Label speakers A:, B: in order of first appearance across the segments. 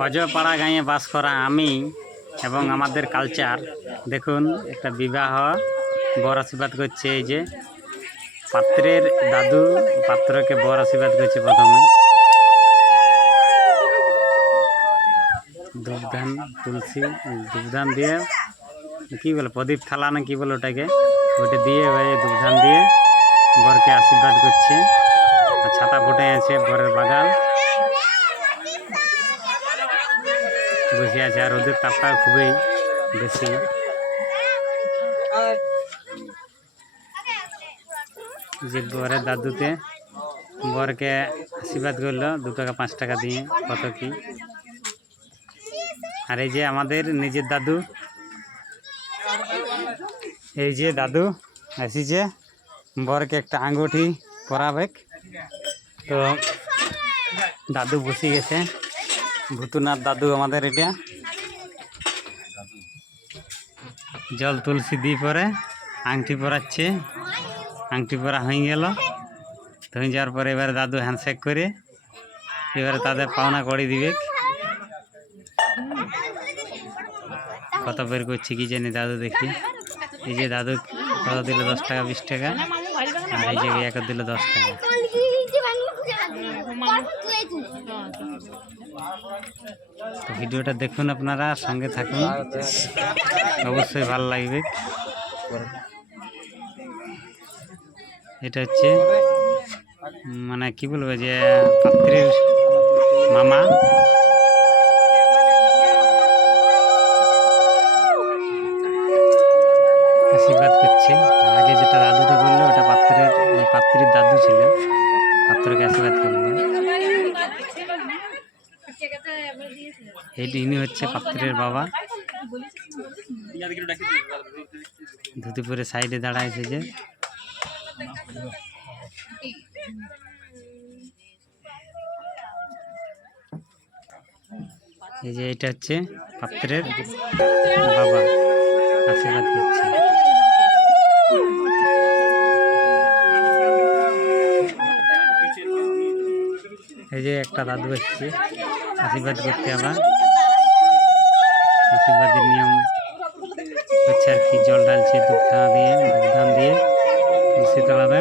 A: অজপাড়া গাঁয়ে বাস করা আমি এবং আমাদের কালচার দেখুন, একটা বিবাহ, বর আশীর্বাদ করছে এই যে। পাত্রের দাদু পাত্রকে বর আশীর্বাদ করছে প্রথমে। ধূপধান তুলসী, ধূপধান দিয়ে, কি বলে, প্রদীপ থালা না কি বলে ওটাকে? ওটা দিয়ে এবারে ধূপধান দিয়ে বরকে আশীর্বাদ করছে। আর ছাতা ফুটে আছে বরের বাগাল বসে আছে আর ওদের তাপটা খুবই বেশি। যে বরের দাদুকে বরকে আশীর্বাদ করল দু টাকা পাঁচ টাকা দিয়ে কত কি। আর এই যে আমাদের নিজের দাদু এই যে দাদু আসিছে বরকে একটা আঙ্গুঠি পরাবে তো দাদু বসে গেছে। ভূতুনাথ দাদু আমাদের এটা। জল তুলসী দিয়ে পরে, আংটি পরাচ্ছে। আংটি পরা হয়ে গেল। হয়ে যাওয়ার পরে এবারে দাদু হ্যান্ডশেক করে, এবারে তাদের পাওনা করে দিবে। কত বের করছে কি জানি দাদু দেখি। এই যে দাদু কত দিল? দশ টাকা, বিশ টাকা। আর এই যে এক দিল দশ টাকা। ভিডিওটা দেখুন আপনারা, সঙ্গে থাকুন। অবশ্যই ভালো লাগবে। এটা হচ্ছে মানে কি বলব যে, পাত্রের মামা। আশীর্বাদ করছে। আগে যেটা দাদুটা বলল, ওটা পাত্রের পাত্রের দাদু ছিল। পাত্রকে আশীর্বাদ করল এই ইনি হচ্ছে পাত্রের বাবা। ধুতি পরে সাইডে দাঁড়ায় যে। এই যে এটা হচ্ছে পাত্রের বাবা। আশীর্বাদ করছে। এই যে একটা দাদু এসছে, আশীর্বাদ করতে আবার আশীর্বাদের নিয়ম হচ্ছে আর কি, জল ঢালছে দুধখানা দিয়ে দুধধান দিয়ে তুলসী তলাবে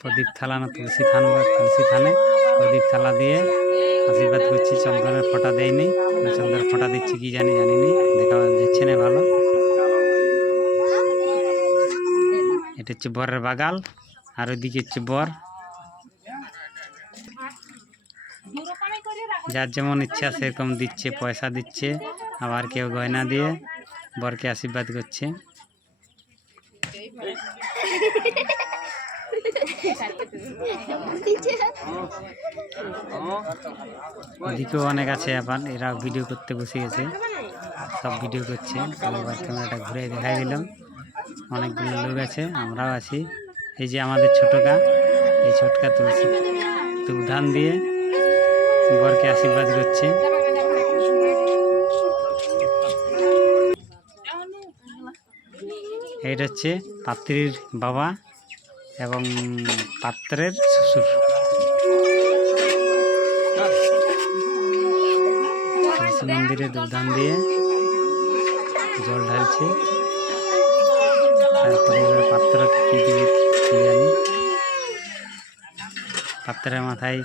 A: প্রদীপ থালা না তুলসী থান তুলসী থানে প্রদীপ থালা দিয়ে আশীর্বাদ করছি। চন্দনের ফোঁটা দেয়নি চন্দনের ফোঁটা দিচ্ছি কি জানি জানি নি দেখা যাচ্ছে না ভালো। এটা হচ্ছে বরের বাগাল, আর ওইদিকে হচ্ছে বর। যার যেমন ইচ্ছা সেরকম দিচ্ছে, পয়সা দিচ্ছে, আবার কেউ গয়না দিয়ে বরকে আশীর্বাদ করছে। ওদিকেও অনেক আছে আবার এরা ভিডিও করতে বসে গেছে। সব ভিডিও করছে। ক্যামেরাটা ঘুরে দেখাই দিলাম। অনেকগুলো লোক আছে, আমরাও আছি। এই যে আমাদের ছোটকা, এই ছোটকা তুলসী তুধান দিয়ে বরকে আশীর্বাদ করছে। এইটা হচ্ছে পাত্রীর বাবা এবং পাত্রের শ্বশুর। মন্দিরে দুধান দিয়ে জল ঢালছে। পাত্রকে কি কি জানি পাত্রের মাথায়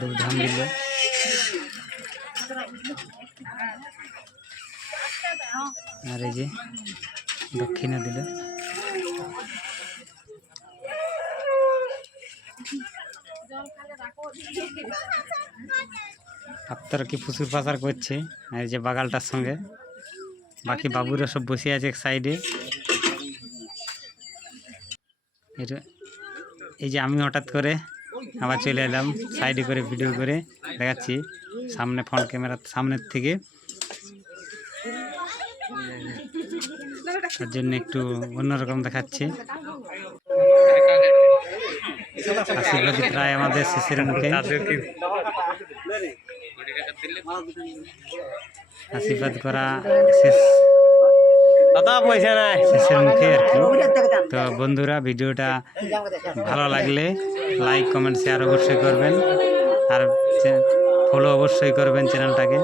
A: দুধান দিল। আর এই যে দক্ষিণা দিল। পাত্র কি ফুসুর পাচার করছে, আর এই যে বাগালটার সঙ্গে। বাকি বাবুরা সব বসে আছে এক সাইডে এটা এই যে আমি হঠাৎ করে আবার চলে এলাম সাইডে করে ভিডিও করে দেখাচ্ছি, সামনে ফ্রন্ট ক্যামেরার সামনের থেকে। তার জন্য একটু অন্যরকম দেখাচ্ছে। প্রায় আমাদের শেষের মুখে। আশীর্বাদ করা শেষ। শেষের মুখে আর কি। তো বন্ধুরা, ভিডিওটা ভালো লাগলে লাইক কমেন্ট শেয়ার অবশ্যই করবেন। আর ফলো অবশ্যই করবেন চ্যানেলটাকে।